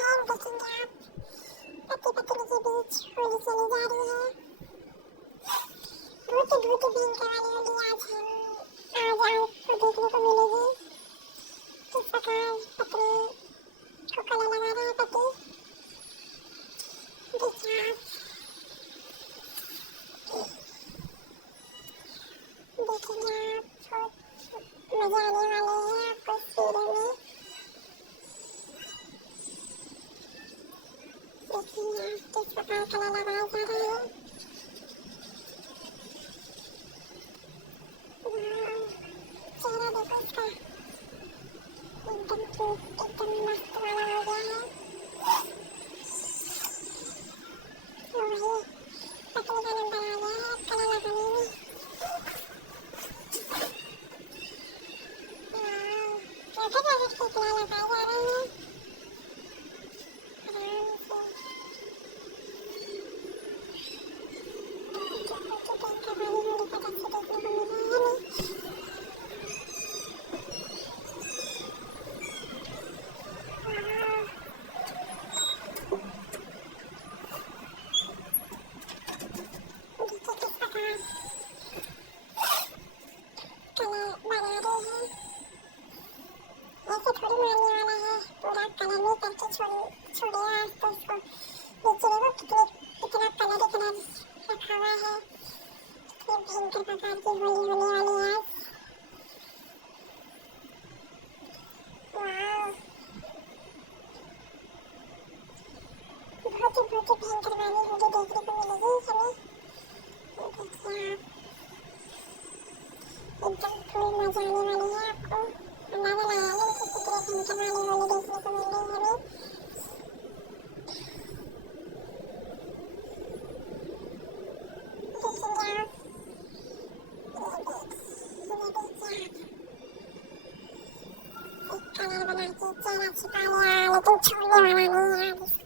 हैं देखेंगे आप पति पत्नी के बीच होली चली जा रही है। बहुत ही भयंकर वाली होली आज आपको देखने को मिलेगी। किस प्रकार पत्नी को गले लगा रहे हैं पति। देखिए आप देखेंगे आप बहुत मजा आने वाले हैं आपको इस सीरियल में। देखिए आप किस प्रकार गला लगाया जा रहा है। चेहरा देखो इसका एकदम क्यूट एकदम मस्त वाला हो गया है। वही पत्नी का नंबर आ गया है गला लगाने में। कैसे कैसे टिकला लगाए जा रहे हैं आराम से। भयंकर वाली होली का दृश्य देखने को मिल रहा है हमें। देखिए किस प्रकार कलर बना रहे हैं। ऐसे थोड़ी मारने वाला है पूरा कलर में करके छोड़े आज तो उसको नीचे देखो कितना कलर रखा हुआ है। कितनी भयंकर प्रकार की होली होने वाली है आज। वाह बहुत ही भयंकर वाली होली देखने को मिलेगी हमें। देखिए आप एकदम फुल मजा आने वाली है आपको। अंदाजा लगा लो कितनी भयंकर वाली होली देखने को मिल रही है हमें। देखेंगे आप एक कलर बना के चेहरा छिपा लिया लेकिन छोड़ने वाला नहीं है।